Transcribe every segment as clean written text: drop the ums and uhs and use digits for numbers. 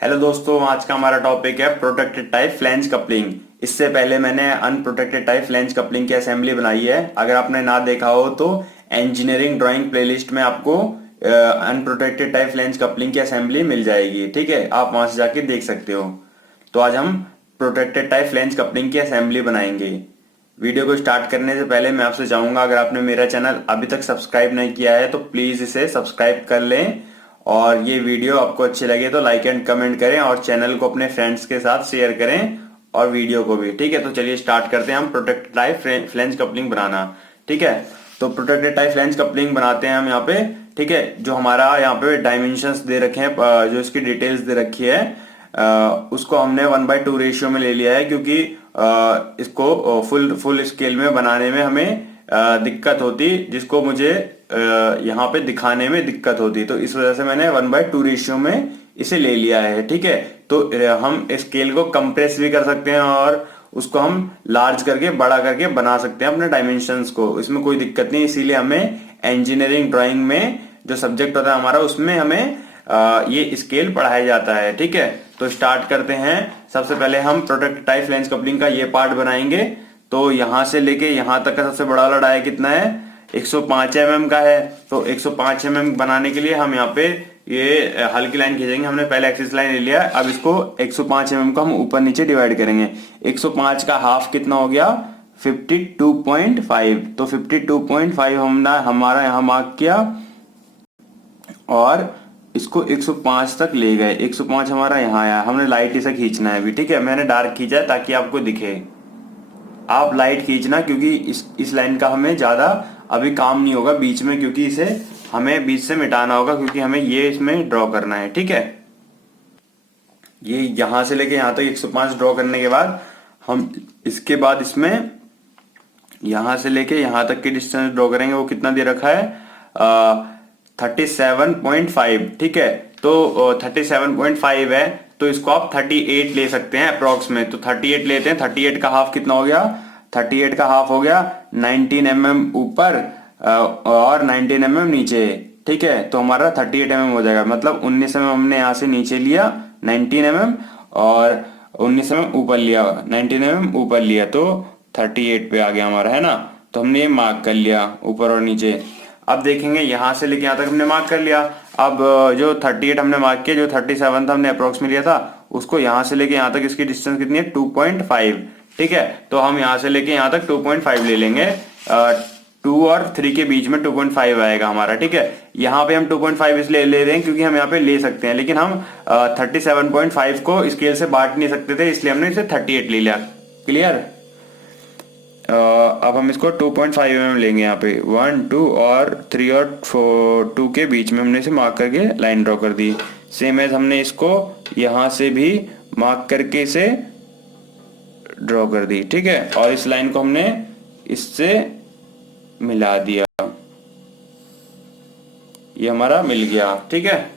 Hello दोस्तों, आज का हमारा टॉपिक है प्रोटेक्टेड टाइप फ्लैंज कपलिंग। इससे पहले मैंने अनप्रोटेक्टेड टाइप फ्लैंज कपलिंग की असेंबली बनाई है। अगर आपने ना देखा हो तो इंजीनियरिंग ड्राइंग प्लेलिस्ट में आपको अनप्रोटेक्टेड टाइप फ्लैंज कपलिंग की असेंबली मिल जाएगी। ठीक है, आप वहां से जाके देख सकते हो। तो आज हम प्रोटेक्टेड टाइप फ्लैंज कपलिंग की असेंबली बनाएंगे। वीडियो को स्टार्ट करने से पहले मैं आपसे चाहूंगा, अगर आपने मेरा चैनल अभी तक सब्सक्राइब नहीं किया है तो प्लीज इसे सब्सक्राइब कर लें, और ये वीडियो आपको अच्छी लगे तो लाइक एंड कमेंट करें और चैनल को अपने फ्रेंड्स के साथ शेयर करें और वीडियो को भी। ठीक है, तो चलिए स्टार्ट करते हैं हम प्रोटेक्टेड टाइप फ्लैंज कपलिंग बनाना। ठीक है, तो प्रोटेक्टेड टाइप फ्लैंज कपलिंग बनाते हैं हम यहाँ पे। ठीक है, जो हमारा यहाँ पे डायमेंशंस दे रखे हैं, जो इसकी डिटेल्स दे रखी है, उसको हमने 1/2 रेशियो में ले लिया है, क्योंकि इसको फुल स्केल में बनाने में हमें दिक्कत होती, जिसको मुझे यहाँ पे दिखाने में दिक्कत होती, तो इस वजह से मैंने 1/2 रेशियो में इसे ले लिया है। ठीक है, तो हम स्केल को कंप्रेस भी कर सकते हैं और उसको हम लार्ज करके बड़ा करके बना सकते हैं अपने डायमेंशंस को, इसमें कोई दिक्कत नहीं। इसीलिए हमें इंजीनियरिंग ड्राइंग में जो सब्जेक्ट होता है हमारा, उसमें हमें ये स्केल पढ़ाया जाता है। ठीक है, तो स्टार्ट करते हैं। सबसे पहले हम प्रोटेक्टेड टाइप फ्लैंज कपलिंग का ये पार्ट बनाएंगे। तो यहां से लेके यहां तक का सबसे बड़ा वाला डाया कितना है, 105 mm का है। तो 105 mm बनाने के लिए हम यहाँ पे ये हल्की लाइन खींचेंगे। हमने पहले एक्सिस लाइन ले लिया, अब इसको 105 mm को हम ऊपर नीचे डिवाइड करेंगे। 105 का हाफ कितना हो गया, 52.5। तो 52.5 हमने हमारा यहाँ मार्क किया और इसको 105 तक ले गए। 105 हमारा यहाँ आया, हमने लाइट इसे खींचना है अभी। ठीक है, मैंने डार्क खींचा है ताकि आपको दिखे। आप लाइट खींचना, क्योंकि इस लाइन का हमें ज्यादा अभी काम नहीं होगा बीच में, क्योंकि इसे हमें बीच से मिटाना होगा, क्योंकि हमें ये इसमें ड्रॉ करना है। ठीक है, ये यहां से लेके यहां तक 105 ड्रॉ करने के बाद हम इसके बाद इसमें यहां से लेके यहां तक की डिस्टेंस ड्रॉ करेंगे। वो कितना दे रखा है, 37.5। ठीक है, तो 37.5 है, तो इसको आप 38 ले सकते हैं अप्रोक्स में। तो 38 लेते हैं। 38 का हाफ कितना हो गया, 38 का हाफ हो गया 19 mm ऊपर और 19 mm नीचे। ठीक है, तो हमारा 38 mm हो जाएगा, मतलब 19 mm हमने यहाँ से नीचे लिया 19 mm और 19 mm ऊपर लिया, 19 mm ऊपर लिया, तो 38 पे आ गया हमारा, है ना। तो हमने ये मार्क कर लिया ऊपर और नीचे। अब देखेंगे यहां से लेके यहां तक हमने मार्क कर लिया। अब जो 38 हमने मार्क किया, जो 37 था हमने अप्रोक्स में लिया था, उसको यहां से लेके यहां तक इसकी डिस्टेंस कितनी है, 2.5। ठीक है, तो हम यहां से लेके यहां तक 2.5 ले लेंगे। 2 और 3 के बीच में 2.5 आएगा हमारा। ठीक है, यहाँ पे हम 2.5 इसलिए ले रहे हैं क्योंकि हम यहाँ पे ले सकते हैं, लेकिन हम 37.5 को स्केल से बांट नहीं सकते थे, इसलिए हमने इसे 38 ले लिया। क्लियर। अब हम इसको 2.5 mm लेंगे। यहाँ पे 1 2 और 3 और 2 के बीच में हमने इसे मार्क करके लाइन ड्रॉ कर दी। सेम एज हमने इसको यहां से भी मार्क करके इसे ड्रॉ कर दी। ठीक है, और इस लाइन को हमने इससे मिला दिया, ये हमारा मिल गया। ठीक है,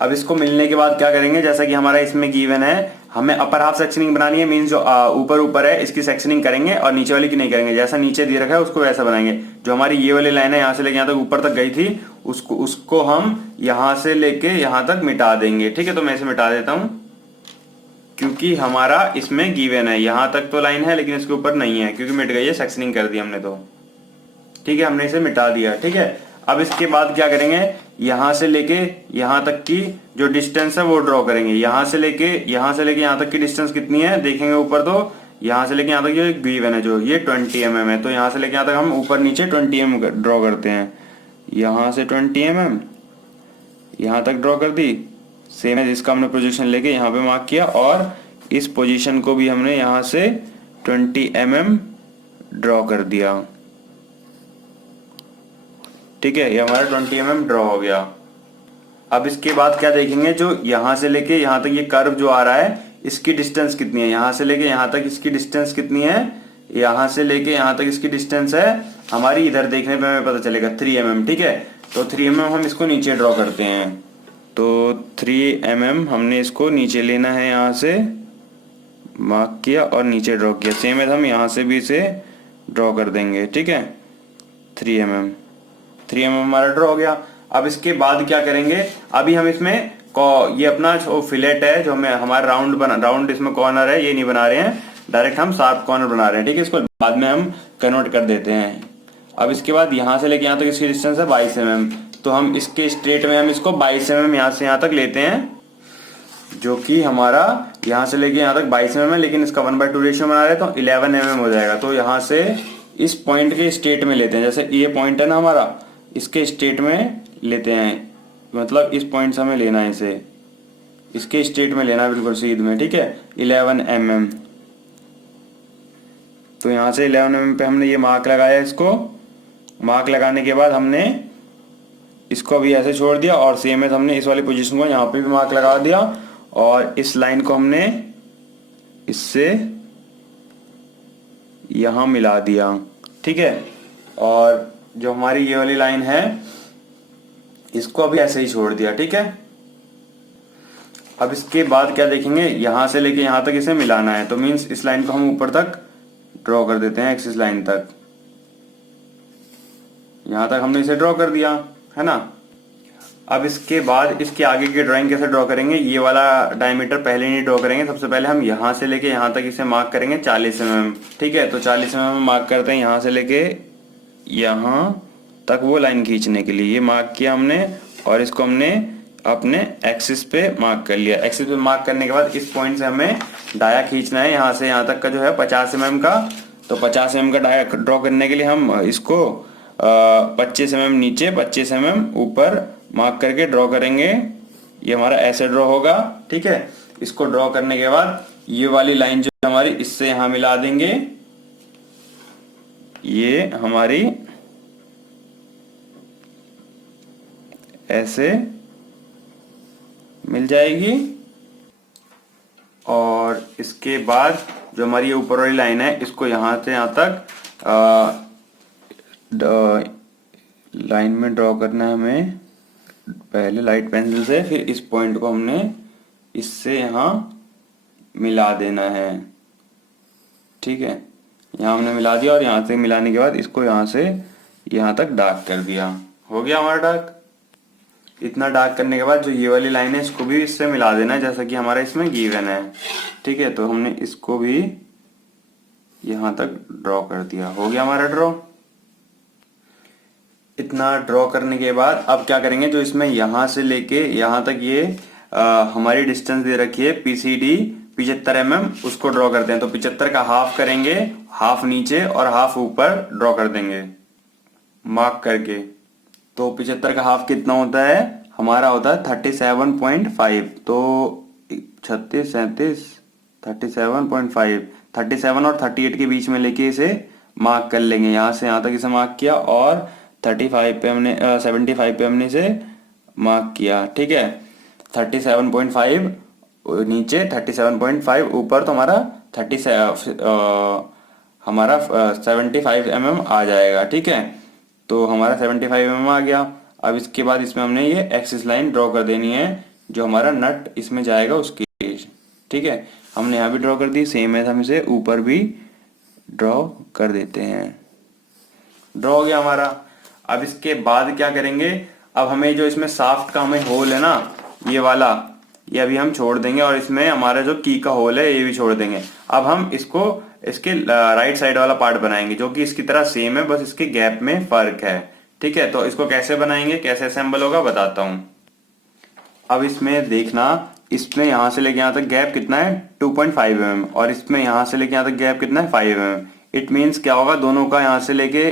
अब इसको मिलने के बाद क्या करेंगे, जैसा कि हमारा इसमें गिवन है, हमें अपर हाफ सेक्शनिंग बनानी है। मींस जो ऊपर ऊपर है इसकी सेक्शनिंग करेंगे और नीचे वाली की नहीं करेंगे। जैसा नीचे दे रखा है उसको वैसा बनाएंगे। जो हमारी ये वाली लाइन है यहाँ से लेके यहाँ तक ऊपर तक गई थी, उसको हम यहाँ से लेके यहाँ तक मिटा देंगे। ठीक है, तो मैं इसे मिटा देता हूँ, क्योंकि हमारा इसमें गिवन है यहाँ तक तो लाइन है, लेकिन इसके ऊपर नहीं है क्योंकि मिट गई है, सेक्शनिंग कर दी हमने तो। ठीक है, हमने इसे मिटा दिया। ठीक है, अब इसके बाद क्या करेंगे, यहां से लेके यहां तक की जो डिस्टेंस है वो ड्रॉ करेंगे। यहां से लेके यहां तक की डिस्टेंस कितनी है देखेंगे ऊपर, तो यहां से लेके यहां तक ये गिवन है, जो ये 20 mm है। तो यहां से लेके यहां तक हम ऊपर नीचे 20 mm ड्रॉ करते हैं। यहां से 20 mm यहां तक ड्रॉ कर दी। सेम है, जिसका हमने पोजीशन लेके यहाँ पे मार्क किया, और इस पोजीशन को भी हमने यहां से 20 mm ड्रॉ कर दिया। ठीक है, ये हमारा 20 mm ड्रॉ हो गया। अब इसके बाद क्या देखेंगे, जो यहां से लेके यहां तक ये कर्व जो आ रहा है, इसकी डिस्टेंस कितनी है। यहां से लेके यहां तक इसकी डिस्टेंस कितनी है, यहां से लेके यहां तक इसकी डिस्टेंस है हमारी, इधर देखने पे हमें पता चलेगा 3 mm। ठीक है, तो 3 mm हम इसको नीचे ड्रॉ करते हैं। तो 3 mm हमने इसको नीचे लेना है, यहां से मार्क किया और नीचे ड्रॉ किया। सेम है, हम यहां से भी इसे ड्रॉ कर देंगे। ठीक है, 3 mm हमारा ड्रॉ हो गया। अब इसके बाद क्या करेंगे, अभी हम इसमें ये अपना जो फिलेट है, जो हमें हमारा राउंड इसमें कॉर्नर है, ये नहीं बना रहे हैं, डायरेक्ट हम शार्प कॉर्नर बना रहे हैं। ठीक है, इसको बाद में हम कन्वर्ट कर देते हैं। अब इसके बाद यहाँ से लेके यहाँ तक इसकी डिस्टेंस है 22 mm, तो हम इसके स्ट्रेट में हम इसको 22 mm यहाँ से यहाँ तक लेते हैं, जो कि हमारा यहाँ से लेके यहाँ तक 22 mm है, लेकिन इसका 1/2 रेशियो बना रहे हैं तो 11 mm हो जाएगा। तो यहाँ से इस पॉइंट के स्टेट में लेते हैं, जैसे ये पॉइंट है ना हमारा, इसके स्टेट में लेते हैं, मतलब इस पॉइंट से हमें लेना है इसे, इसके स्टेट में लेना है बिल्कुल सीध में। ठीक है, 11 mm। तो यहाँ से 11 mm पे हमने ये मार्क लगाया, इसको मार्क लगाने के बाद हमने इसको भी ऐसे छोड़ दिया और सेम है हमने इस वाली पोजीशन को यहाँ पे भी मार्क लगा दिया और इस लाइन को हमने इससे यहाँ मिला दिया। ठीक है, और जो हमारी ये वाली लाइन है इसको अभी ऐसे ही छोड़ दिया। ठीक है, अब इसके बाद क्या देखेंगे, यहाँ से लेके यहाँ तक इसे मिलाना है, तो मीन्स इस लाइन को हम ऊपर तक ड्रॉ कर देते हैं, एक्सिस लाइन तक। यहाँ तक हमने इसे ड्रॉ कर दिया है ना। अब इसके बाद इसके आगे की ड्राइंग कैसे ड्रॉ करेंगे, ये वाला डायमीटर पहले नहीं ड्रॉ करेंगे, सबसे पहले हम यहाँ से लेके यहाँ तक इसे मार्क करेंगे 40 mm। ठीक है, तो 40 mm मार्क करते हैं, यहाँ से लेके यहाँ तक वो लाइन खींचने के लिए ये मार्क किया हमने, और इसको हमने अपने एक्सिस पे मार्क कर लिया। एक्सिस पे मार्क करने के बाद इस पॉइंट से हमें डाया खींचना है, यहाँ से यहाँ तक का जो है 50 mm का। तो 50 mm का डाया ड्रॉ करने के लिए हम इसको 25 mm नीचे 25 mm ऊपर मार्क करके ड्रॉ करेंगे। ये हमारा ऐसे ड्रॉ होगा। ठीक है, इसको ड्रॉ करने के बाद ये वाली लाइन जो हमारी इससे यहाँ मिला देंगे, ये हमारी ऐसे मिल जाएगी। और इसके बाद जो हमारी ये ऊपर वाली लाइन है इसको यहाँ से यहाँ तक लाइन में ड्रॉ करना है हमें, पहले लाइट पेंसिल से, फिर इस पॉइंट को हमने इससे यहाँ मिला देना है। ठीक है, यहाँ हमने मिला दिया और यहाँ से मिलाने के बाद इसको यहाँ से यहाँ तक डार्क कर दिया। हो गया हमारा डार्क। इतना डार्क करने के बाद जो ये वाली लाइन है इसको भी इससे मिला देना है, जैसा कि हमारा इसमें गिवन है। ठीक है, तो हमने इसको भी यहाँ तक ड्रॉ कर दिया। हो गया हमारा ड्रॉ। इतना ड्रॉ करने के बाद अब क्या करेंगे, जो इसमें यहाँ से लेके यहाँ तक ये हमारी डिस्टेंस दे रखी है पीसीडी 75 mm, उसको ड्रॉ करते हैं। तो 75 का हाफ करेंगे, हाफ नीचे और हाफ ऊपर ड्रॉ कर देंगे मार्क करके। तो 75 का हाफ कितना होता है, हमारा होता है 37.5। तो 36 37 37.5, 37 और 38 के बीच में लेके इसे मार्क कर लेंगे। यहाँ से यहाँ तक इसे मार्क किया और 35 पे हमने 75 पे हमने इसे मार्क किया। ठीक है, 37.5 नीचे 37.5 ऊपर, तो हमारा 75 mm आ जाएगा। ठीक है, तो हमारा 75 mm आ गया। अब इसके बाद इसमें हमने ये एक्सिस लाइन ड्रॉ कर देनी है, जो हमारा नट इसमें जाएगा उसकी। ठीक है, हमने यहाँ भी ड्रॉ कर दी, सेम है हम इसे ऊपर भी ड्रॉ कर देते हैं। ड्रॉ हो गया हमारा। अब इसके बाद क्या करेंगे, अब हमें जो इसमें शाफ्ट का हमें होल है ना, ये वाला, ये अभी हम छोड़ देंगे और इसमें हमारा जो की का होल है ये भी छोड़ देंगे। अब हम इसको इसके राइट साइड वाला पार्ट बनाएंगे, जो कि इसकी तरह सेम है, बस इसके गैप में फर्क है। ठीक है, तो इसको कैसे बनाएंगे, कैसे असेंबल होगा बताता हूं। अब इसमें देखना, इसमें यहां से लेके यहां तक गैप कितना है 2.5 mm, और इसमें यहां से लेके यहां तक गैप कितना है 5 mm। इट मीन्स क्या होगा, दोनों का यहां से लेके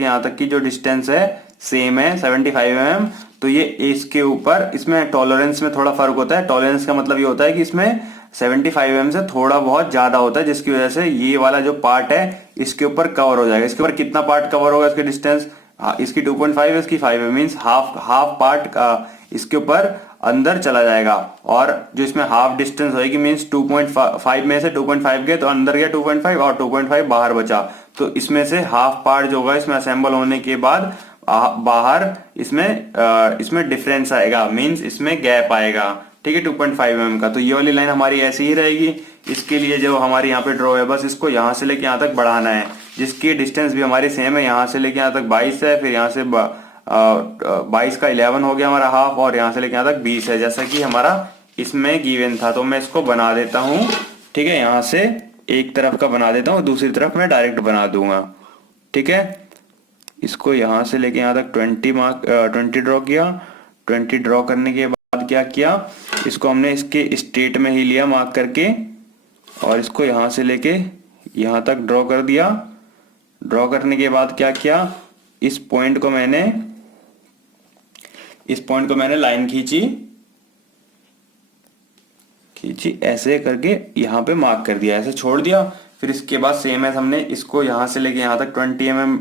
यहां तक की जो डिस्टेंस है सेम है 75 mm। तो ये इसके ऊपर, इसमें टॉलरेंस में थोड़ा फर्क होता है। टॉलरेंस का मतलब ये होता है कि इसमें 75 mm से थोड़ा बहुत ज्यादा होता है, जिसकी वजह से ये वाला जो पार्ट है इसके ऊपर कवर हो जाएगा। इसके ऊपर कितना पार्ट कवर होगा, इसके डिस्टेंस, इसकी 2.5 है, इसकी 5 है, मीन्स हाफ पार्ट का इसके ऊपर अंदर चला जाएगा। और जो इसमें हाफ डिस्टेंस होगी मीन्स 2.5 में से 2.5 गए तो अंदर गया 2.5 और 2.5 बाहर बचा। तो इसमें से हाफ पार्ट जो होगा इसमें असेंबल होने के बाद बाहर इसमें डिफरेंस आएगा, मीन्स इसमें गैप आएगा। ठीक है, 2.5 mm का। तो ये वाली लाइन हमारी ऐसी ही रहेगी। इसके लिए जो हमारी यहाँ पे ड्रॉ है, बस इसको यहाँ से लेके यहाँ तक बढ़ाना है, जिसकी डिस्टेंस भी हमारी सेम है। यहाँ से लेके यहाँ तक 22 है, फिर यहाँ से 22 का 11 हो गया हमारा हाफ, और यहाँ से लेके यहाँ तक 20 है, जैसा कि हमारा इसमें गिवन था। तो मैं इसको बना देता हूँ, ठीक है। यहाँ से एक तरफ का बना देता हूँ, दूसरी तरफ मैं डायरेक्ट बना दूंगा, ठीक है। इसको यहाँ से लेके यहाँ तक 20 ड्रॉ किया। 20 ड्रॉ करने के बाद क्या किया, इसको हमने इसके स्टेट में ही लिया मार्क करके, और इसको यहाँ से लेके यहाँ तक ड्रॉ कर दिया। ड्रॉ करने के बाद क्या किया, इस पॉइंट को मैंने लाइन खींची ऐसे करके यहाँ पे मार्क कर दिया, ऐसे छोड़ दिया। फिर इसके बाद सेम है, हमने इसको यहाँ से लेके यहाँ तक 20 mm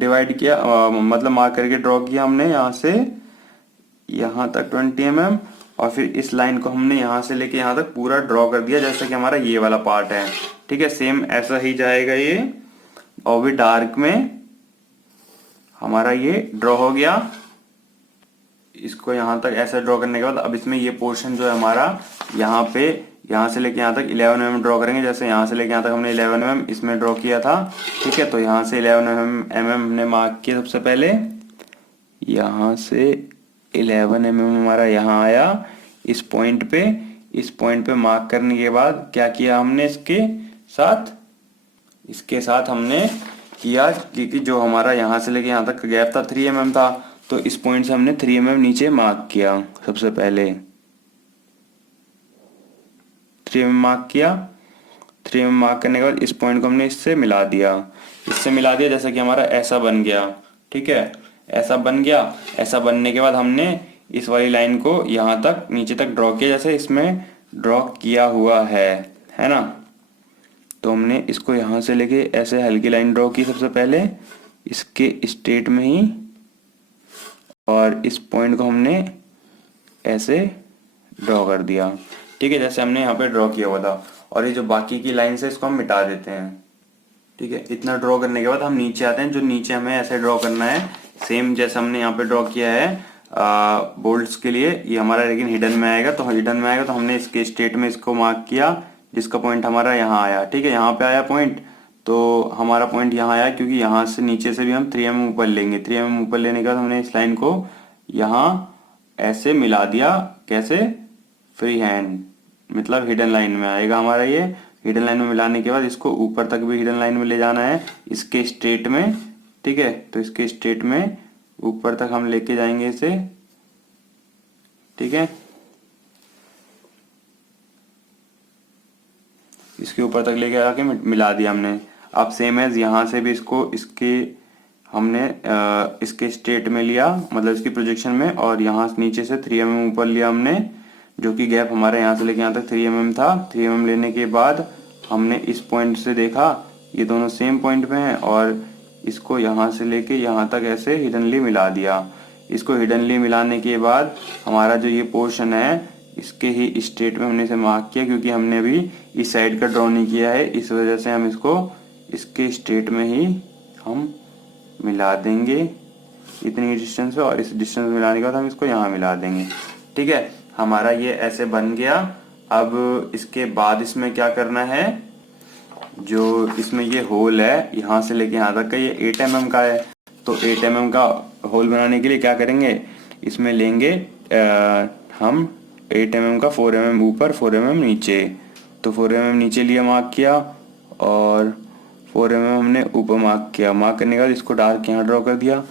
डिवाइड किया, मतलब मार्क करके ड्रॉ किया हमने यहाँ से यहाँ तक 20 mm, और फिर इस लाइन को हमने यहाँ से लेके यहाँ तक पूरा ड्रॉ कर दिया, जैसे कि हमारा ये वाला पार्ट है, ठीक है। सेम ऐसा ही जाएगा ये, और भी डार्क में हमारा ये ड्रॉ हो गया। इसको यहाँ तक ऐसा ड्रॉ करने के बाद अब इसमें ये पोर्शन जो है हमारा यहाँ से लेके यहाँ तक 11 mm ड्रॉ करेंगे। जैसे यहाँ से लेके यहाँ तक हमने 11 mm इसमें ड्रॉ किया था, ठीक है। तो यहाँ से 11 mm हमने मार्क किया सबसे पहले, यहाँ से 11 mm हमारा यहाँ आया इस पॉइंट पे मार्क करने के बाद क्या किया हमने, इसके साथ हमने किया क्योंकि जो हमारा यहाँ से लेके यहाँ तक का गैप था 3 mm था, तो इस पॉइंट से हमने 3 mm नीचे मार्क किया। सबसे पहले 3 mm मार्क किया। 3 mm मार्क करने के बाद इस पॉइंट को हमने इससे मिला दिया, जैसा कि हमारा ऐसा बन गया, ठीक है। ऐसा बन गया। ऐसा बनने के बाद हमने इस वाली लाइन को यहाँ तक नीचे तक ड्रॉ किया, जैसे इसमें ड्रॉ किया हुआ है ना। तो हमने इसको यहाँ से लेके ऐसे हल्की लाइन ड्रॉ की सबसे पहले इसके स्टेट में ही, और इस पॉइंट को हमने ऐसे ड्रॉ कर दिया, ठीक है, जैसे हमने यहाँ पे ड्रॉ किया हुआ था। और ये जो बाकी की लाइन है इसको हम मिटा देते हैं, ठीक है। इतना ड्रॉ करने के बाद हम नीचे आते हैं, जो नीचे हमें ऐसे ड्रॉ करना है सेम जैसे हमने यहाँ पे ड्रॉ किया है बोल्ट्स के लिए। ये हमारा लेकिन हिडन में आएगा, तो हमने इसके स्टेट में इसको मार्क किया, जिसका पॉइंट हमारा यहाँ आया, ठीक है। यहाँ पे आया पॉइंट, तो हमारा पॉइंट यहाँ आया क्योंकि यहाँ से नीचे से भी हम 3 mm ऊपर लेंगे। 3 mm ऊपर लेने के बाद हमने इस लाइन को यहाँ ऐसे मिला दिया, कैसे, फ्री हैंड, मतलब हिडन लाइन में आएगा हमारा ये। हिडन लाइन में मिलाने के बाद इसको ऊपर तक भी हिडन लाइन में ले जाना है इसके स्टेट में, ठीक है। तो इसके स्टेट में ऊपर तक हम लेके जाएंगे इसे, ठीक है। इसके ऊपर तक लेके आके मिला दिया हमने। अब सेम एज यहाँ से भी हमने इसके स्टेट में लिया, मतलब इसकी प्रोजेक्शन में, और यहाँ नीचे से 3 mm ऊपर लिया हमने, जो कि गैप हमारा यहाँ से लेके यहाँ तक 3 mm था। 3 mm लेने के बाद हमने इस पॉइंट से देखा ये दोनों सेम पॉइंट पे हैं, और इसको यहाँ से लेके यहाँ तक ऐसे हिडनली मिला दिया। इसको हिडनली मिलाने के बाद हमारा जो ये पोर्शन है इसके ही स्टेट में हमने इसे मार्क किया, क्योंकि हमने भी इस साइड का ड्रॉ नहीं किया है, इस वजह से हम इसको इसके स्टेट में ही हम मिला देंगे इतनी डिस्टेंस पे, और इस डिस्टेंस मिलाने के बाद हम इसको यहाँ मिला देंगे, ठीक है। हमारा ये ऐसे बन गया। अब इसके बाद इसमें क्या करना है, जो इसमें ये होल है यहाँ से लेके यहाँ तक का, ये 8 mm का है। तो 8 mm का होल बनाने के लिए क्या करेंगे, इसमें लेंगे हम 8 mm का 4 mm ऊपर 4 mm नीचे। तो 4 mm नीचे लिया, मार्क किया, और 4 mm हमने ऊपर मार्क किया। मार्क करने के बाद इसको डार्क यहाँ ड्रॉ कर दिया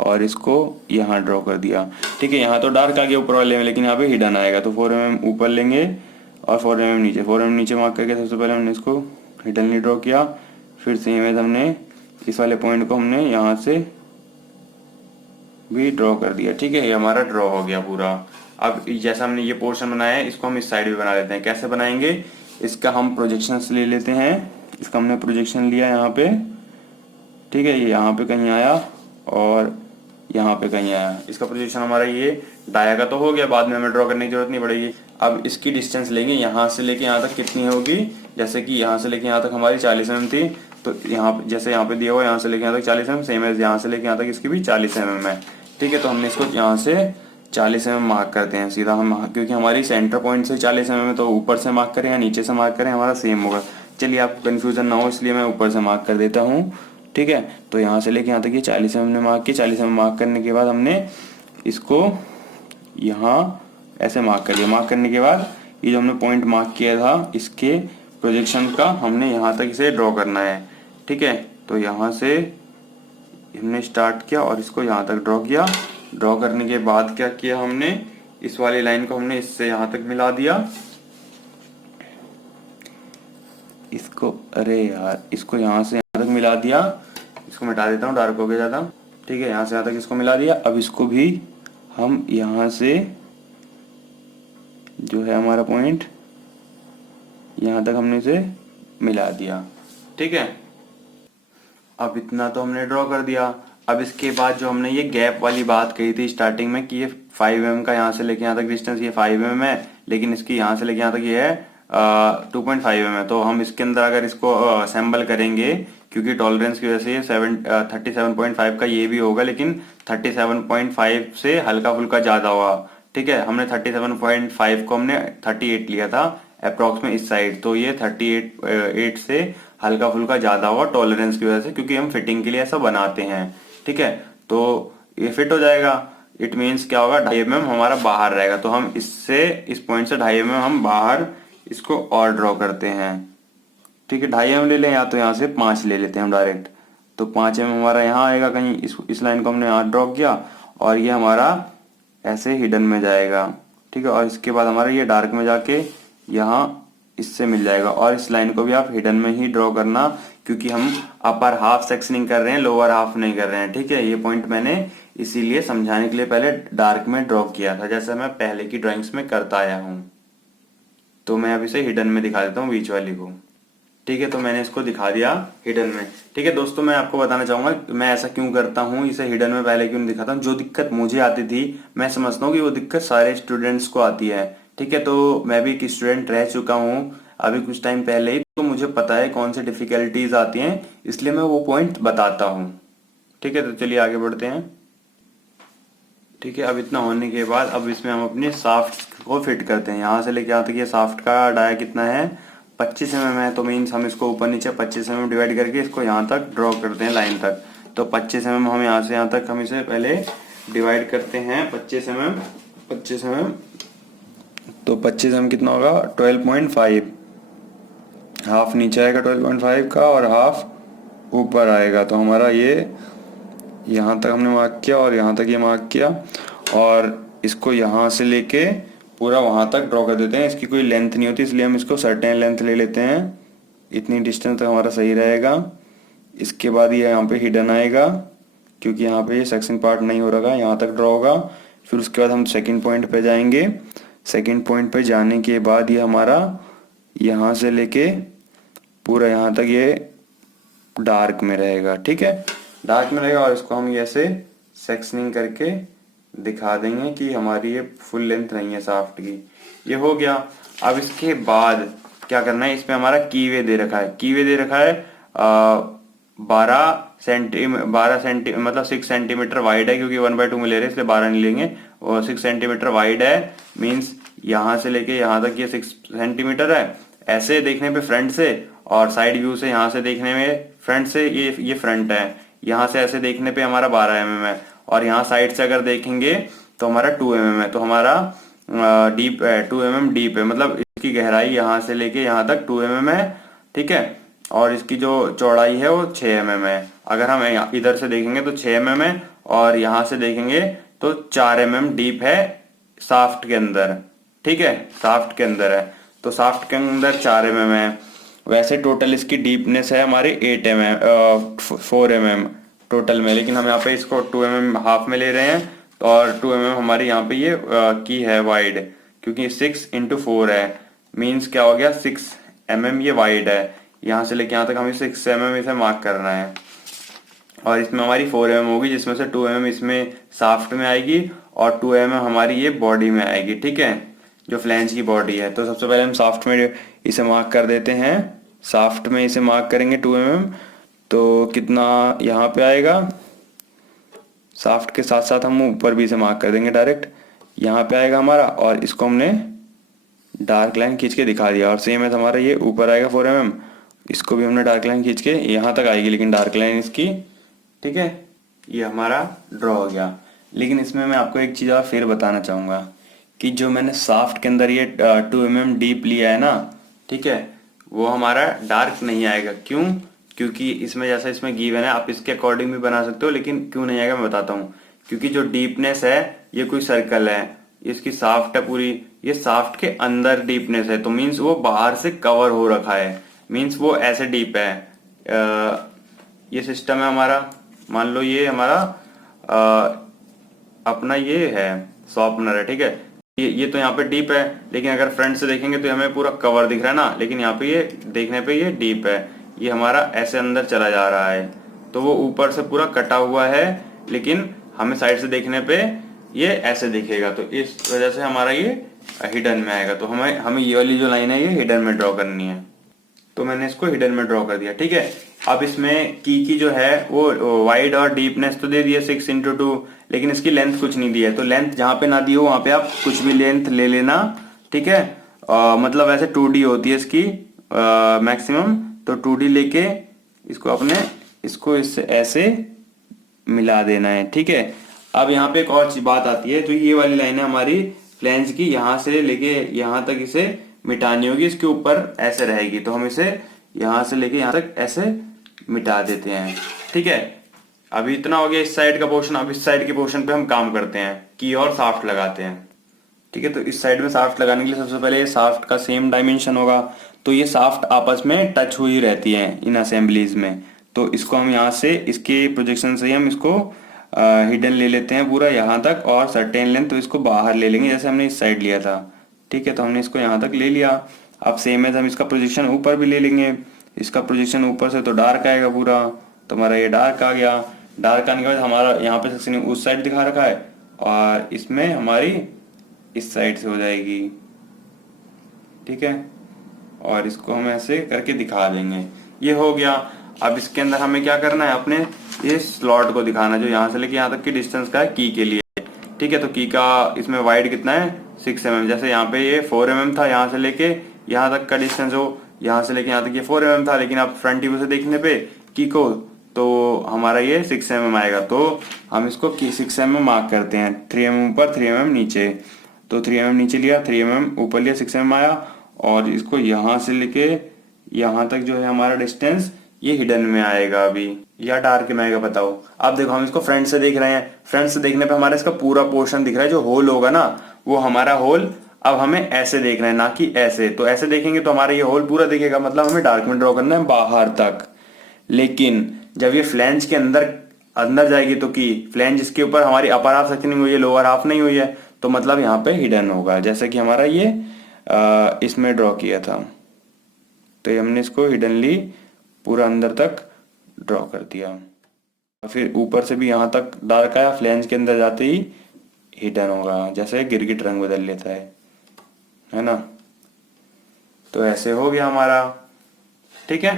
और इसको यहाँ ड्रॉ कर दिया, ठीक है। यहाँ तो डार्क आ गया ऊपर वाले में, लेकिन यहाँ पे हिडन आएगा। तो 4 mm ऊपर लेंगे और 4 mm नीचे। 4 mm नीचे मार्क करके सबसे पहले हमने इसको हिडनली ड्रॉ किया। फिर सेम है, हमने इस वाले पॉइंट को हमने यहाँ से भी ड्रॉ कर दिया, ठीक है। ये हमारा ड्रॉ हो गया पूरा। अब जैसा हमने ये पोर्शन बनाया है, इसको हम इस साइड भी बना लेते हैं। कैसे बनाएंगे, इसका हम प्रोजेक्शंस ले लेते हैं। इसका हमने प्रोजेक्शन लिया यहाँ पे, ठीक है। ये यहाँ पे कहीं आया और यहाँ पे कहीं आया। इसका प्रोजेक्शन हमारा ये डाया का तो हो गया, बाद में हमें ड्रॉ करने की जरूरत नहीं पड़ेगी। अब इसकी डिस्टेंस लेंगे यहाँ से लेके यहाँ तक कितनी होगी, जैसे कि यहाँ से लेके यहाँ तक हमारी 40 mm थी, तो यहाँ जैसे यहाँ पे दिया हुआ यहाँ से लेके यहाँ तक 40 mm, सेम एज यहाँ से लेके यहाँ तक इसकी भी 40 mm है, ठीक है। तो हमने इसको यहाँ से 40 mm मार्क करते हैं सीधा हम, क्योंकि हमारी सेंटर पॉइंट से 40 mm है, तो ऊपर से मार्क करें या नीचे से मार्क करें हमारा सेम होगा। चलिए आपको कन्फ्यूजन ना हो इसलिए मैं ऊपर से मार्क कर देता हूँ। ठीक है। तो यहाँ से लेके यहाँ तक ये 40 mm ने मार्क किया। 40 mm मार्क करने के बाद हमने इसको यहाँ ऐसे मार्क कर दिया। मार्क करने के बाद ये जो हमने पॉइंट मार्क किया था इसके प्रोजेक्शन का हमने यहाँ तक इसे ड्रॉ करना है, ठीक है। तो यहाँ से हमने स्टार्ट किया और इसको यहाँ तक ड्रॉ किया। ड्रॉ करने के बाद क्या किया हमने, इस वाली लाइन को हमने इससे यहाँ तक मिला दिया। इसको, अरे यार, इसको यहाँ से यहाँ तक मिला दिया। इसको मिटा देता हूँ, डार्क हो गया ज़्यादा, ठीक है। यहाँ से यहाँ तक इसको मिला दिया। अब इसको भी हम यहाँ से जो है हमारा पॉइंट यहाँ तक हमने इसे मिला दिया, ठीक है। अब इतना तो हमने ड्रॉ कर दिया। अब इसके बाद जो हमने ये गैप वाली बात कही थी स्टार्टिंग में कि ये 5 mm का यहाँ से लेके यहाँ तक डिस्टेंस ये 5 mm है, लेकिन इसकी यहाँ से लेके यहाँ तक ये है 2.5 mm है। तो हम इसके अंदर अगर इसको असेंबल करेंगे, क्योंकि टॉलरेंस की वजह से ये 37.5 का ये भी होगा, लेकिन 37.5 से हल्का फुल्का ज़्यादा होगा, ठीक है। हमने 37.5 को हमने 38 लिया था अप्रॉक्स में इस साइड, तो ये 38 से हल्का फुल्का ज़्यादा हुआ टॉलरेंस की वजह से, क्योंकि हम फिटिंग के लिए ऐसा बनाते हैं, ठीक है। तो ये फिट हो जाएगा। इट मीन्स क्या होगा, 2.5 mm हमारा बाहर रहेगा। तो हम इससे, इस पॉइंट से 2.5 mm हम बाहर इसको और ड्रॉ करते हैं, ठीक है। 2.5 mm ले लें या तो यहाँ से 5 ले लेते हैं हम डायरेक्ट। तो 5 mm हमारा यहाँ आएगा कहीं, इस लाइन को हमने यहाँ ड्रॉ किया और ये हमारा ऐसे हिडन में जाएगा, ठीक है। और इसके बाद हमारा ये डार्क में जाके यहाँ इससे मिल जाएगा। और इस लाइन को भी आप हिडन में ही ड्रॉ करना, क्योंकि हम अपर हाफ सेक्शनिंग कर रहे हैं, लोअर हाफ नहीं कर रहे हैं, ठीक है। ये पॉइंट मैंने इसीलिए समझाने के लिए पहले डार्क में ड्रॉ किया था, जैसे मैं पहले की ड्राइंग्स में करता आया हूँ। तो मैं अब इसे हिडन में दिखा देता हूँ, बीच वाली को, ठीक है। तो मैंने इसको दिखा दिया हिडन में, ठीक है। दोस्तों, मैं आपको बताना चाहूंगा मैं ऐसा क्यों करता हूँ, इसे हिडन में पहले क्यों दिखाता हूँ। जो दिक्कत मुझे आती थी, मैं समझता हूँ कि वो दिक्कत सारे स्टूडेंट्स को आती है, ठीक है। तो मैं भी एक स्टूडेंट रह चुका हूँ अभी कुछ टाइम पहले ही, तो मुझे पता है कौन सी डिफिकल्टीज आती हैं, इसलिए मैं वो पॉइंट बताता हूँ, ठीक है। तो चलिए आगे बढ़ते हैं, ठीक है। अब इतना होने के बाद अब इसमें हम अपने साफ्ट को फिट करते हैं। यहाँ से लेके यहाँ तक ये साफ्ट का डाया कितना है, 25 mm है। तो मीन्स हम इसको ऊपर नीचे 25 mm डिवाइड करके इसको यहाँ तक ड्रॉ करते हैं लाइन तक। तो 25 mm हम यहाँ से यहाँ तक हम इसे पहले डिवाइड करते हैं, 25 mm। तो 25 mm कितना होगा, 12.5। हाफ नीचे आएगा 12.5 का और हाफ ऊपर आएगा। तो हमारा ये यहाँ तक हमने मार्क किया और यहाँ तक ये मार्क किया, और इसको यहाँ से लेके पूरा वहाँ तक ड्रॉ कर देते हैं। इसकी कोई लेंथ नहीं होती, इसलिए हम इसको सर्टेन लेंथ ले लेते हैं। इतनी डिस्टेंस तक हमारा सही रहेगा। इसके बाद ये यहाँ पे हिडन आएगा, क्योंकि यहाँ पे ये सेक्शन पार्ट नहीं हो रहा, यहाँ तक ड्रॉ होगा। फिर उसके बाद हम सेकंड पॉइंट पे जाएंगे। सेकंड पॉइंट पे जाने के बाद ये हमारा यहाँ से लेके पूरा यहाँ तक ये डार्क में रहेगा, ठीक है, डार्क में रहेगा। और इसको हम ऐसे सेक्शनिंग करके दिखा देंगे कि हमारी ये फुल लेंथ नहीं है साफ्ट की। ये हो गया। अब इसके बाद क्या करना है, इसमें हमारा कीवे दे रखा है, 12 सेंटी मतलब 6 सेंटीमीटर वाइड है, क्योंकि 1/2 में ले रहे हैं इसलिए 12 नहीं लेंगे, और 6 सेंटीमीटर वाइड है। मीन्स यहाँ से लेके यहाँ तक ये 6 सेंटीमीटर है। ऐसे देखने पे फ्रंट से, और साइड व्यू से यहाँ से देखने में फ्रंट से ये फ्रंट है, यहाँ से ऐसे देखने पे हमारा 12 mm है। और यहाँ साइड से अगर देखेंगे तो हमारा 2 mm है। तो हमारा डीप है, 2 mm डीप है, मतलब इसकी गहराई यहाँ से लेके यहाँ तक 2 mm है, ठीक है। और इसकी जो चौड़ाई है वो 6 mm है। अगर हम इधर से देखेंगे तो 6 mm है, और यहाँ से देखेंगे तो 4 mm डीप है साफ्ट के अंदर, ठीक है, साफ्ट के अंदर है। तो साफ्ट के अंदर 4 mm है। वैसे टोटल इसकी डीपनेस है हमारी 4 mm टोटल में, लेकिन हम यहाँ पे इसको 2 mm हाफ में ले रहे हैं। और 2 mm हमारी यहाँ पे ये की है वाइड, क्योंकि 6 × 4 है। मीन्स क्या हो गया, 6 mm ये वाइड है। यहाँ से लेके यहाँ तक हमें 6 mm इसे मार्क करना है। और इसमें हमारी 4 mm होगी, जिसमें से 2 mm इसमें साफ्ट में आएगी और 2 mm हमारी ये बॉडी में आएगी, ठीक है, जो फ्लैंज की बॉडी है। तो सबसे पहले हम साफ्ट में इसे मार्क कर देते हैं। साफ्ट में इसे मार्क करेंगे 2 mm, तो कितना यहाँ पे आएगा। साफ्ट के साथ साथ हम ऊपर भी इसे मार्क कर देंगे डायरेक्ट, यहाँ पे आएगा हमारा। और इसको हमने डार्क लाइन खींच के दिखा दिया। और सेम है हमारा ये ऊपर आएगा 4 mm, इसको भी हमने डार्क लाइन खींच के यहाँ तक आएगी, लेकिन डार्क लाइन इसकी, ठीक है, ये हमारा ड्रॉ हो गया। लेकिन इसमें मैं आपको एक चीज़ और फिर बताना चाहूँगा कि जो मैंने साफ्ट के अंदर ये 2 mm डीप लिया है ना, ठीक है, वो हमारा डार्क नहीं आएगा। क्यों? क्योंकि इसमें जैसा इसमें गिवन है, आप इसके अकॉर्डिंग भी बना सकते हो, लेकिन क्यों नहीं आएगा मैं बताता हूँ। क्योंकि जो डीपनेस है ये कोई सर्कल है, इसकी साफ्ट है पूरी, ये साफ्ट के अंदर डीपनेस है, तो मीन्स वो बाहर से कवर हो रखा है, मीन्स वो ऐसे डीप है। ये सिस्टम है हमारा, मान लो ये हमारा अपना ये है शॉर्पनर है, ठीक है, ये तो यहाँ पे डीप है, लेकिन अगर फ्रंट से देखेंगे तो हमें पूरा कवर दिख रहा है ना, लेकिन यहाँ पे ये देखने पे ये डीप है, ये हमारा ऐसे अंदर चला जा रहा है, तो वो ऊपर से पूरा कटा हुआ है, लेकिन हमें साइड से देखने पे ये ऐसे दिखेगा, तो इस वजह से हमारा ये हिडन में आएगा। तो हमें हमें ये वाली जो लाइन है ये हिडन में ड्रॉ करनी है, तो मैंने इसको हिडन में ड्रॉ कर दिया, ठीक है। अब इसमें की जो है वो वाइड और डीपनेस तो दे दिया 6x2, लेकिन इसकी लेंथ कुछ नहीं दी है, तो लेंथ जहाँ पे ना दी हो वहाँ पे आप कुछ भी लेंथ ले लेना, ठीक है। मतलब ऐसे 2D होती है इसकी मैक्सिमम, तो 2D लेके इसको अपने इसको इससे ऐसे मिला देना है, ठीक है। अब यहाँ पे एक और बात आती है, तो ये वाली लाइन है हमारी फ्लैंज की, यहाँ से लेके यहाँ तक इसे मिटानी होगी, इसके ऊपर ऐसे रहेगी, तो हम इसे यहाँ से लेके यहाँ तक ऐसे मिटा देते हैं, ठीक है। अभी इतना हो गया इस साइड का पोर्शन। अब इस साइड के पोर्शन पे हम काम करते हैं, की और साफ्ट लगाते हैं, ठीक है। तो इस साइड में साफ्ट लगाने के लिए सबसे पहले साफ्ट का सेम डायमेंशन होगा, तो ये साफ्ट आपस में टच हुई रहती है इन असेंबलीज में, तो इसको हम यहाँ से इसके प्रोजेक्शन से ही हम इसको हिडन ले लेते हैं पूरा यहाँ तक, और सर्टेन लेंथ तो इसको बाहर ले लेंगे, जैसे हमने इस साइड लिया था, ठीक है। तो हमने इसको यहाँ तक ले लिया। अब सेम है, हम इसका प्रोजेक्शन ऊपर भी ले लेंगे, इसका प्रोजेक्शन ऊपर से तो डार्क आएगा पूरा, तो हमारा ये डार्क आ गया। डार्क आने के बाद हमारा यहाँ पे सेक्शन उस साइड दिखा रखा है, और इसमें हमारी इस साइड से हो जाएगी, ठीक है। और इसको हम ऐसे करके दिखा देंगे, ये हो गया। अब इसके अंदर हमें क्या करना है, अपने ये स्लॉट को दिखाना, जो यहाँ से लेके यहाँ तक की डिस्टेंस का है की के लिए, ठीक है। तो की का इसमें वाइड कितना है 6 mm, जैसे यहाँ पे ये 4 mm था, यहाँ से लेके यहाँ तक का डिस्टेंस हो, यहाँ से लेके यहाँ तक ये 4 mm था, लेकिन आप फ्रंट व्यू से देखने पे की को तो हमारा ये 6 mm आएगा, तो हम इसको 6 mm मार्क करते हैं, 3 mm ऊपर 3 mm नीचे, तो 3 mm नीचे लिया, 3 mm ऊपर लिया, 6 mm आया, और इसको यहाँ से लेके यहाँ तक जो है हमारा डिस्टेंस ये हिडन में आएगा अभी, या डार्क में आएगा बताओ। अब देखो हम इसको फ्रंट से देख रहे हैं, फ्रंट से देखने पे हमारा इसका पूरा पोर्शन दिख रहा है, जो होल होगा ना वो हमारा होल अब हमें ऐसे देखना है, ना कि ऐसे। तो ऐसे देखेंगे तो हमारा ये होल पूरा दिखेगा, मतलब हमें डार्क में ड्रॉ करना है बाहर तक। लेकिन जब ये फ्लैंज के अंदर अंदर जाएगी, तो की फ्लैंज इसके ऊपर हमारी अपर हाफ सेक्शनिंग हुई है, लोअर हाफ नहीं हुई है, तो मतलब यहाँ पे हिडन होगा, जैसे कि हमारा ये इसमें ड्रॉ किया था, तो ये हमने इसको हिडनली पूरा अंदर तक ड्रॉ कर दिया। फिर ऊपर से भी यहाँ तक डार्क आया, फ्लैंज के अंदर जाते ही हिडन होगा, जैसे गिरगिट रंग बदल लेता है ना। तो ऐसे हो गया हमारा, ठीक है।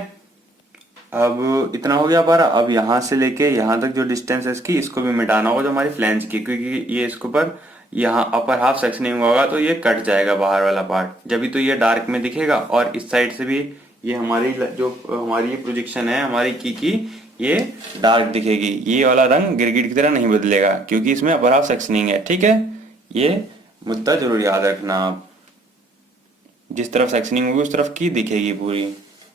अब इतना हो गया हमारा। अब यहाँ से लेके यहाँ तक जो डिस्टेंस है इसकी, इसको भी मिटाना होगा, जो हमारी फ्लैंज की, क्योंकि ये इसके ऊपर यहाँ अपर हाफ सेक्शनिंग होगा, तो ये कट जाएगा बाहर वाला पार्ट, जब भी तो ये डार्क में दिखेगा। और इस साइड से भी ये हमारी जो हमारी प्रोजेक्शन है हमारी की ये डार्क दिखेगी, ये वाला रंग गिरगिट की तरह नहीं बदलेगा, क्योंकि इसमें अपर हाफ सेक्शनिंग है, ठीक है। ये मुद्दा जरूर याद रखना आप, जिस तरफ सेक्शनिंग होगी उस तरफ की दिखेगी पूरी,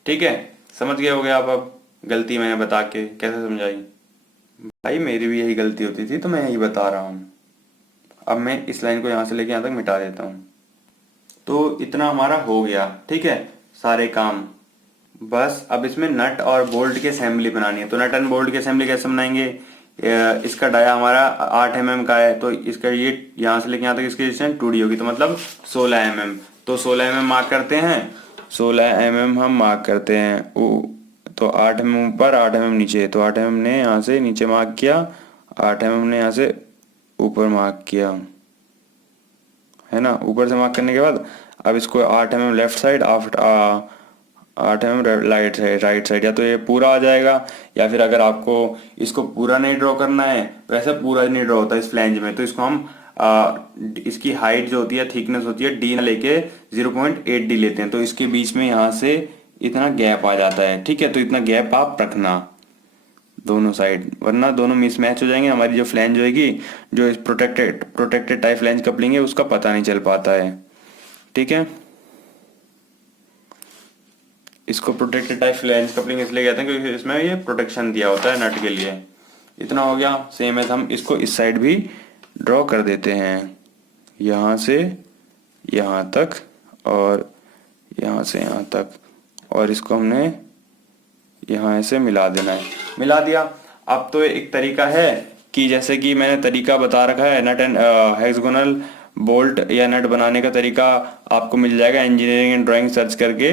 ठीक है। समझ गए होगे आप। अब गलती मैंने बता के कैसे समझाई भाई, मेरी भी यही गलती होती थी, तो मैं यही बता रहा हूँ। अब मैं इस लाइन को यहाँ से लेके यहाँ तक मिटा देता हूँ। तो इतना हमारा हो गया, ठीक है, सारे काम। बस अब इसमें नट और बोल्ट की असेंबली बनानी है। तो नट एंड बोल्ट की असेंबली कैसे बनाएंगे, इसका डाया हमारा 8 mm का है, तो इसका ये यहाँ से लेके यहाँ तक इसकी डिस्टेंस 2D होगी, तो मतलब 16 mm। तो 16 mm मार्क करते हैं, 16 mm हम मार्क करते हैं। तो 8 mm ऊपर 8 mm नीचे, तो 8 mm ने यहाँ से नीचे मार्क किया, 8 mm ने यहाँ से ऊपर मार्क किया, है ना। ऊपर से मार्क करने के बाद अब इसको 8 mm left side, 8 mm right side, या तो ये पूरा आ जाएगा, या फिर अगर आपको इसको पूरा नहीं ड्रॉ करना है, वैसे पूरा नहीं ड्रॉ होता इस फ्लैंज में, तो इसको हम इसकी हाइट जो होती है, थिकनेस होती है, डी ना लेके 0.8D लेते हैं। तो इसके बीच में यहाँ से इतना गैप आ जाता है, ठीक है। तो इतना गैप आप रखना दोनों साइड, वरना दोनों मिसमैच हो जाएंगे, हमारी जो फ्लैंज होगी, जो इस प्रोटेक्टेड टाइप फ्लैंज कपलिंग है उसका पता नहीं चल पाता है, ठीक है। इसको प्रोटेक्टेड टाइप फ्लैंज कपलिंग इसलिए कहते हैं क्योंकि इसमें ये प्रोटेक्शन दिया होता है नट के लिए। इतना हो गया। सेम है, हम इसको इस साइड भी ड्रॉ कर देते हैं, यहाँ से यहाँ तक और यहाँ से यहाँ तक, और इसको हमने यहाँ ऐसे मिला देना है। मिला दिया। अब तो एक तरीका है कि जैसे कि मैंने तरीका बता रखा है, नट एंड हेक्सागोनल बोल्ट या नट बनाने का तरीका आपको मिल जाएगा इंजीनियरिंग एंड ड्राइंग सर्च करके।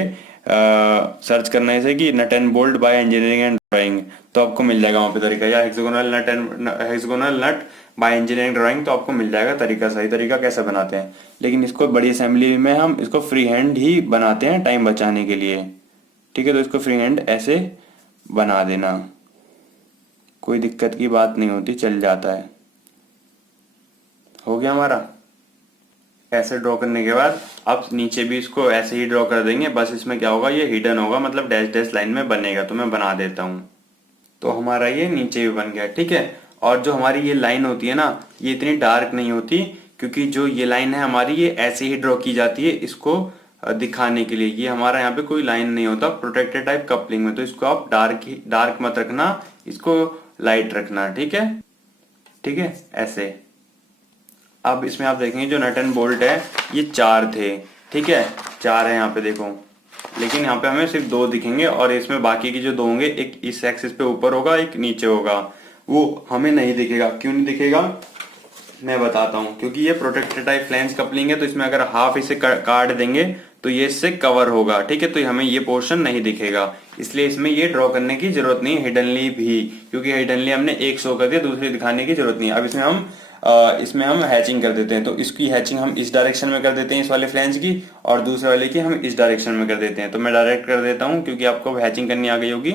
सर्च करने से कि nut and bolt by engineering and drawing, तो आपको मिल जाएगा वहाँ पे तरीका, या hexagonal nut by engineering drawing, तो आपको मिल जाएगा तरीका, सही तरीका कैसे बनाते हैं। लेकिन इसको बड़ी असेंबली में हम इसको फ्री हैंड ही बनाते हैं टाइम बचाने के लिए, ठीक है। तो इसको फ्री हैंड ऐसे बना देना, कोई दिक्कत की बात नहीं होती, चल जाता है। हो गया हमारा। ऐसे ड्रॉ करने के बाद अब नीचे भी इसको ऐसे ही ड्रॉ कर देंगे, बस इसमें क्या होगा, ये हिडन होगा, मतलब डैश डैश लाइन में बनेगा। तो मैं बना देता हूँ। तो हमारा ये नीचे भी बन गया, ठीक है। और जो हमारी ये लाइन होती है ना, ये इतनी डार्क नहीं होती, क्योंकि जो ये लाइन है हमारी, ये ऐसे ही ड्रॉ की जाती है इसको दिखाने के लिए। ये हमारा यहाँ पे कोई लाइन नहीं होता प्रोटेक्टेड टाइप कपलिंग में, तो इसको आप डार्क मत रखना, इसको लाइट रखना, ठीक है। ठीक है, ऐसे। अब इसमें आप देखेंगे जो नट एंड बोल्ट है ये 4 थे, ठीक है, 4 है यहाँ पे देखो, लेकिन यहाँ पे हमें सिर्फ 2 दिखेंगे, और इसमें बाकी की जो 2 होंगे, एक इस एक्सिस पे ऊपर होगा, एक नीचे होगा, वो हमें नहीं दिखेगा। क्यों नहीं दिखेगा, मैं बताता हूँ। क्योंकि ये प्रोटेक्टेड टाइप फ्लैंज कपलिंग है, तो इसमें अगर हाफ इसे काट देंगे तो ये इससे कवर होगा, ठीक है। तो हमें ये पोर्शन नहीं दिखेगा, इसलिए इसमें ये ड्रॉ करने की जरूरत नहीं है हिडनली भी, क्योंकि हिडनली हमने एक शो कर दिया, दूसरी दिखाने की जरूरत नहीं है। अब इसमें हम हैचिंग कर देते हैं, तो इसकी हैचिंग हम इस डायरेक्शन में कर देते हैं, इस वाले फ्लैंज की, और दूसरे वाले की हम इस डायरेक्शन में कर देते हैं। तो मैं डायरेक्ट कर देता हूँ, क्योंकि आपको हैचिंग करनी आ गई होगी।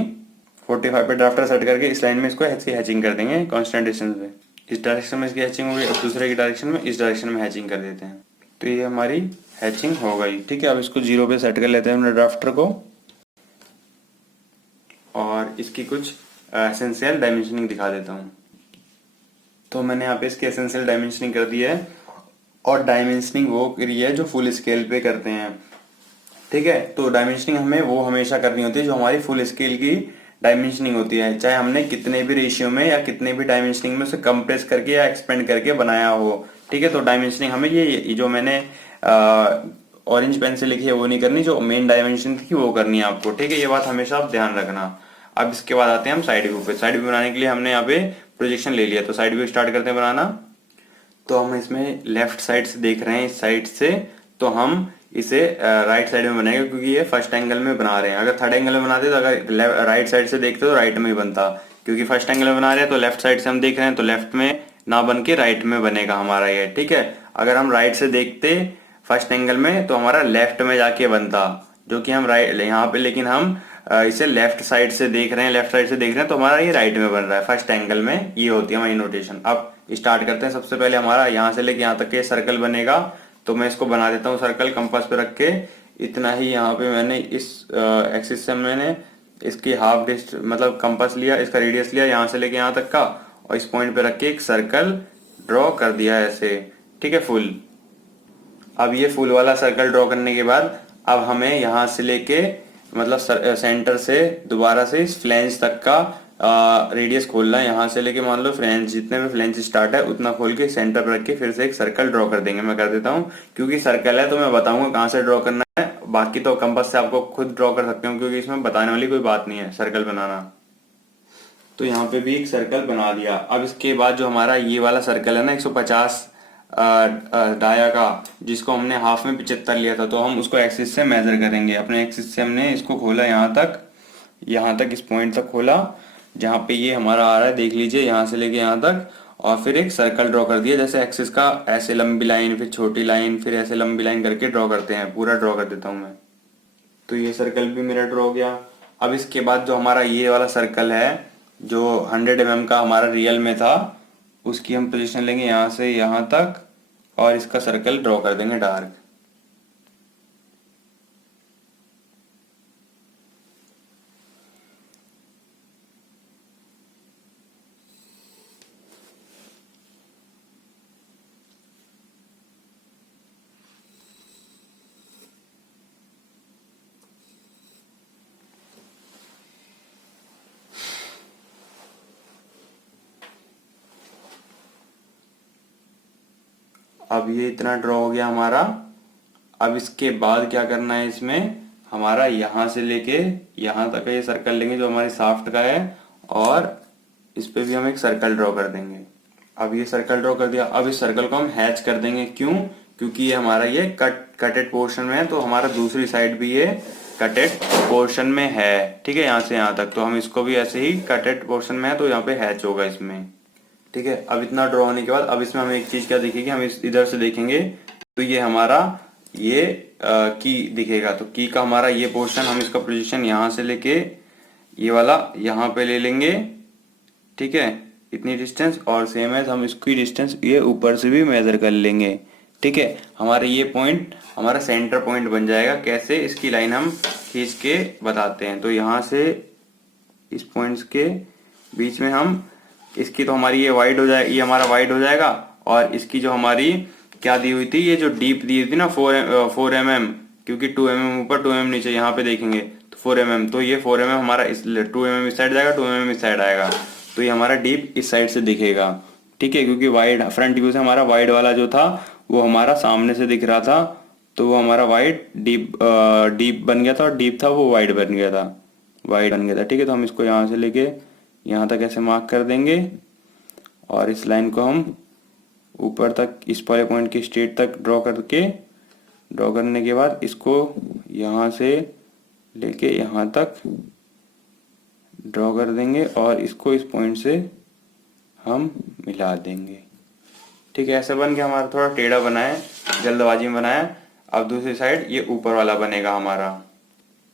45 पे ड्राफ्टर सेट करके इस लाइन में इसको हैचिंग कर देंगे कांस्टेंट डिस्टेंस पे। इस डायरेक्शन में इसकी हैचिंग हो गई, अब दूसरे की डायरेक्शन में इस डायरेक्शन में हैचिंग कर देते हैं। तो ये हमारी हैचिंग हो गई, ठीक है। अब इसको 0 पे सेट कर लेते हैं हमने ड्राफ्टर को, और इसकी कुछ एसेंशियल डायमेंशनिंग दिखा देता हूँ। तो मैंने यहाँ पे इसकी एसेंशियल डायमेंशनिंग कर दी है, और डायमेंशनिंग वो करी है जो फुल स्केल पे करते हैं, ठीक है। तो डायमेंशनिंग हमें वो हमेशा करनी होती है जो हमारी फुल स्केल की डायमेंशनिंग होती है, चाहे हमने कितने भी रेशियो में या कितने भी डायमेंशनिंग में उसे कंप्रेस करके या एक्सपेंड करके बनाया हो, ठीक है। तो डायमेंशनिंग हमें ये जो मैंने ऑरेंज पेन से लिखी है वो नहीं करनी, जो मेन डायमेंशन थी वो करनी है आपको, ठीक है। ये बात हमेशा आप ध्यान रखना। अब इसके बाद आते हैं हम साइड व्यू पे। साइड व्यू बनाने के लिए हमने यहाँ पे प्रोजेक्शन ले लिया, तो साइड व्यू स्टार्ट करते हैं बनाना। तो हम इसमें लेफ्ट साइड से देख रहे हैं, इस साइड से, तो हम इसे राइट साइड में बनाएंगे, क्योंकि ये फर्स्ट एंगल में बना रहे हैं। अगर थर्ड एंगल में बनाते तो अगर राइट साइड से देखते तो राइट में ही बनता, क्योंकि फर्स्ट एंगल में बना रहे हैं तो लेफ्ट साइड से हम देख रहे हैं, तो लेफ्ट में ना बन के राइट में बनेगा हमारा ये, ठीक है। अगर हम राइट से देखते फर्स्ट एंगल में तो हमारा लेफ्ट में जाके बनता, जो कि हम राइट यहाँ पे, लेकिन हम इसे लेफ्ट साइड से देख रहे हैं, लेफ्ट साइड से देख रहे हैं, तो हमारा ये राइट में बन रहा है फर्स्ट एंगल में। ये होती है हमारी नोटेशन। अब स्टार्ट करते हैं। सबसे पहले हमारा यहाँ से लेके यहाँ तक के सर्कल बनेगा, तो मैं इसको बना देता हूँ सर्कल कंपास पे रख के। इतना ही यहाँ पे मैंने इस एक्सिस से मैंने इसकी हाफ डिस्ट मतलब कंपास लिया, इसका रेडियस लिया यहाँ से लेके यहाँ तक का, और इस पॉइंट पे रख के एक सर्कल ड्रॉ कर दिया ऐसे, ठीक है, फुल। अब ये फुल वाला सर्कल ड्रॉ करने के बाद अब हमें यहाँ से लेके मतलब सेंटर से दोबारा से इस फ्लैंज तक का रेडियस खोलना है। यहाँ से लेके मान लो फ्लैंज, जितने भी फ्लैंज स्टार्ट है उतना खोल के सेंटर पर रख के फिर से एक सर्कल ड्रॉ कर देंगे। मैं कर देता हूँ, क्योंकि सर्कल है तो मैं बताऊंगा कहाँ से ड्रॉ करना है, बाकी तो कंपास से आपको खुद ड्रॉ कर सकते हो, क्योंकि इसमें बताने वाली कोई बात नहीं है सर्कल बनाना। तो यहाँ पे भी एक सर्कल बना दिया। अब इसके बाद जो हमारा ये वाला सर्कल है ना 150 डाया का, जिसको हमने हाफ में 75 लिया था, तो हम उसको एक्सिस से मेजर करेंगे। अपने एक्सिस से हमने इसको खोला यहाँ तक इस पॉइंट तक खोला जहाँ पे ये हमारा आ रहा है, देख लीजिए, यहाँ से लेके यहाँ तक, और फिर एक सर्कल ड्रॉ कर दिया। जैसे एक्सिस का ऐसे लंबी लाइन, फिर छोटी लाइन, फिर ऐसे लंबी लाइन करके ड्रॉ करते हैं, पूरा ड्रॉ कर देता हूँ मैं। तो ये सर्कल भी मेरा ड्रॉ हो गया। अब इसके बाद जो हमारा ये वाला सर्कल है जो 100 mm का हमारा रियल में था, उसकी हम पोजीशन लेंगे यहाँ से यहाँ तक, और इसका सर्कल ड्रॉ कर देंगे डार्क। अब ये इतना ड्रॉ हो गया हमारा। अब इसके बाद क्या करना है, इसमें हमारा यहाँ से लेके यहाँ तक का ये सर्कल लेंगे जो हमारे शाफ्ट का है, और इस पे भी हम एक सर्कल ड्रॉ कर देंगे। अब ये सर्कल ड्रॉ कर दिया। अब इस सर्कल को हम हैच कर देंगे। क्यों? क्योंकि ये हमारा ये कटेड पोर्शन में है, तो हमारा दूसरी साइड भी ये कटेड पोर्शन में है। ठीक है, यहाँ से यहाँ तक, तो हम इसको भी ऐसे ही कटेड पोर्शन में है तो यहाँ पे हैच होगा इसमें। ठीक है, अब इतना ड्रॉ होने के बाद अब इसमें हमें एक चीज क्या दिखेगी, हम इस इधर से देखेंगे तो ये हमारा ये की दिखेगा। तो की का हमारा ये पोर्शन, हम इसका पोजीशन यहाँ से लेके ये वाला यहाँ पे ले लेंगे। ठीक है, इतनी डिस्टेंस, और सेम है हम इसकी डिस्टेंस ये ऊपर से भी मेजर कर लेंगे। ठीक है, हमारे ये पॉइंट हमारा सेंटर पॉइंट बन जाएगा। कैसे? इसकी लाइन हम खींच के बताते हैं। तो यहाँ से इस पॉइंट्स के बीच में हम इसकी, तो हमारी ये वाइड हो जाए, ये हमारा वाइड हो जाएगा, और इसकी जो हमारी क्या दी हुई थी, ये जो डीप दी हुई थी ना 4 mm, क्योंकि 2 mm ऊपर 2 mm नीचे, यहाँ पे देखेंगे तो 4 mm, तो ये 4 mm हमारा इस 2 mm इस साइड जाएगा, 2 mm इस साइड आएगा, तो ये हमारा डीप इस साइड से दिखेगा। ठीक है, क्योंकि वाइड फ्रंट व्यू से हमारा वाइड वाला जो था वो हमारा सामने से दिख रहा था, तो वो हमारा वाइड डीप बन गया था, और डीप था वो वाइड बन गया था, वाइड बन गया था। ठीक है, तो हम इसको यहाँ से लेके यहाँ तक ऐसे मार्क कर देंगे, और इस लाइन को हम ऊपर तक इस वाले पॉइंट की स्ट्रेट तक ड्रॉ करने के बाद इसको यहाँ से लेके यहाँ तक ड्रॉ कर देंगे, और इसको इस पॉइंट से हम मिला देंगे। ठीक है, ऐसे बन के हमारा थोड़ा टेढ़ा बना है, जल्दबाजी में बनाया। अब दूसरी साइड ये ऊपर वाला बनेगा हमारा।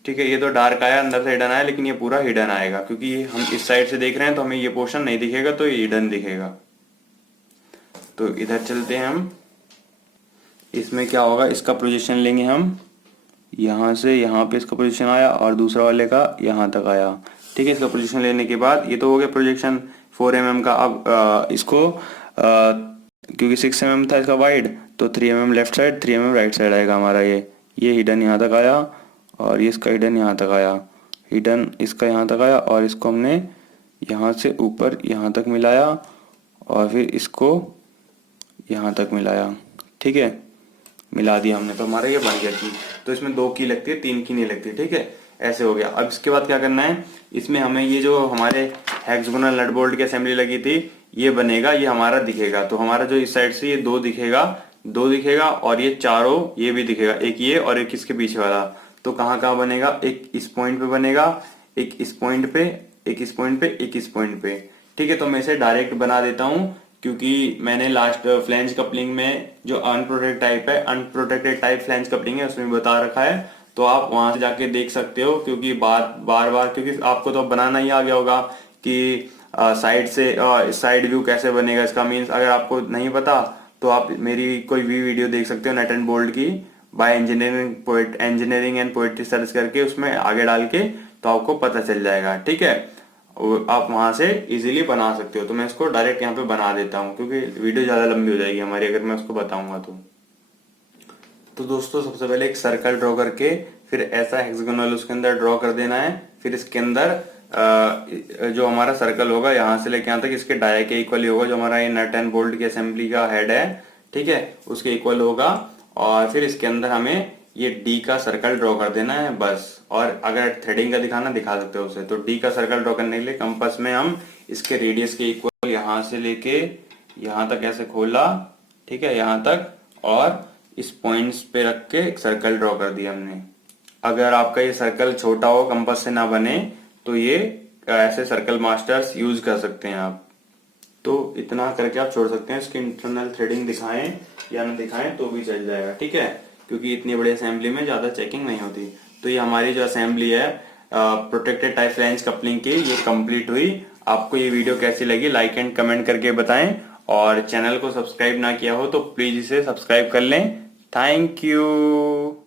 ठीक है, ये तो डार्क आया, अंदर से हिडन आया, लेकिन ये पूरा हिडन आएगा, क्योंकि ये हम इस साइड से देख रहे हैं तो हमें ये पोर्शन नहीं दिखेगा, तो ये हिडन दिखेगा। तो इधर चलते हैं हम। इसमें क्या होगा, इसका पोजीशन लेंगे हम, यहाँ से यहाँ पे इसका पोजीशन आया, और दूसरा वाले का यहाँ तक आया। ठीक है, इसका पोजीशन लेने के बाद ये तो हो गया प्रोजेक्शन 4 mm का। अब इसको क्योंकि 6 mm था इसका वाइड, तो 3 mm left side, 3 mm right side आएगा हमारा। ये हिडन यहाँ तक आया, और ये इसका हिडन यहाँ तक आया, हिडन इसका यहाँ तक आया, और इसको हमने यहाँ से ऊपर यहाँ तक मिलाया, और फिर इसको यहाँ तक मिलाया। ठीक है, मिला दिया हमने, तो हमारा ये बन गया की। तो इसमें 2 की लगती है, 3 की नहीं लगती। ठीक है, ऐसे हो गया। अब इसके बाद क्या करना है, इसमें हमें ये जो हमारे हेक्सागोनल नट बोल्ट की असेंबली लगी थी ये बनेगा, ये हमारा दिखेगा। तो हमारा जो इस साइड से ये 2 दिखेगा, और ये चारों ये भी दिखेगा, एक ये और एक इसके पीछे वाला। तो कहाँ कहाँ बनेगा, एक इस पॉइंट पे बनेगा, एक इस पॉइंट पे, एक इस पॉइंट पे, एक इस पॉइंट पे। ठीक है, तो मैं इसे डायरेक्ट बना देता हूँ, क्योंकि मैंने लास्ट फ्लैंज कपलिंग में जो अनप्रोटेक्टेड टाइप फ्लैंज कपलिंग है उसमें बता रखा है, तो आप वहां से जाके देख सकते हो। क्योंकि बार बार क्योंकि आपको तो बनाना ही आ गया होगा कि साइड से साइड व्यू कैसे बनेगा इसका। मीन्स अगर आपको नहीं पता तो आप मेरी कोई भी वीडियो देख सकते हो नट एंड बोल्ट की, by engineering and poetry search करके उसमें आगे डाल के, तो आपको पता चल जाएगा। ठीक है, आप वहां से इजीली बना सकते हो। तो मैं इसको डायरेक्ट यहाँ पे बना देता हूँ, क्योंकि वीडियो ज्यादा लंबी हो जाएगी हमारी अगर मैं उसको बताऊंगा तो दोस्तों सबसे पहले एक सर्कल ड्रॉ करके फिर ऐसा हेक्सागोनल उसके अंदर ड्रॉ कर देना है। फिर इसके अंदर जो हमारा सर्कल होगा यहाँ से लेके यहाँ तक इसके डाया के इक्वल होगा, जो हमारा ये नट एंड बोल्ट की असेंबली का हेड है। ठीक है, उसके इक्वल होगा, और फिर इसके अंदर हमें ये डी का सर्कल ड्रॉ कर देना है बस। और अगर थ्रेडिंग का दिखा सकते हो उसे। तो डी का सर्कल ड्रॉ करने के लिए कंपास में हम इसके रेडियस के इक्वल यहाँ से लेके यहाँ तक ऐसे खोला, ठीक है, यहाँ तक, और इस पॉइंट्स पे रख के एक सर्कल ड्रॉ कर दिया हमने। अगर आपका ये सर्कल छोटा हो, कंपास से ना बने, तो ये ऐसे सर्कल मास्टर्स यूज कर सकते हैं आप। तो इतना करके आप छोड़ सकते हैं। इसकी इंटरनल थ्रेडिंग दिखाएं या ना दिखाएं तो भी चल जाएगा। ठीक है, क्योंकि इतनी बड़ी असेंबली में ज्यादा चेकिंग नहीं होती। तो ये हमारी जो असेंबली है प्रोटेक्टेड टाइप फ्लैंज कपलिंग की, ये कंप्लीट हुई। आपको ये वीडियो कैसी लगी लाइक एंड कमेंट करके बताएं, और चैनल को सब्सक्राइब ना किया हो तो प्लीज इसे सब्सक्राइब कर लें। Thank you.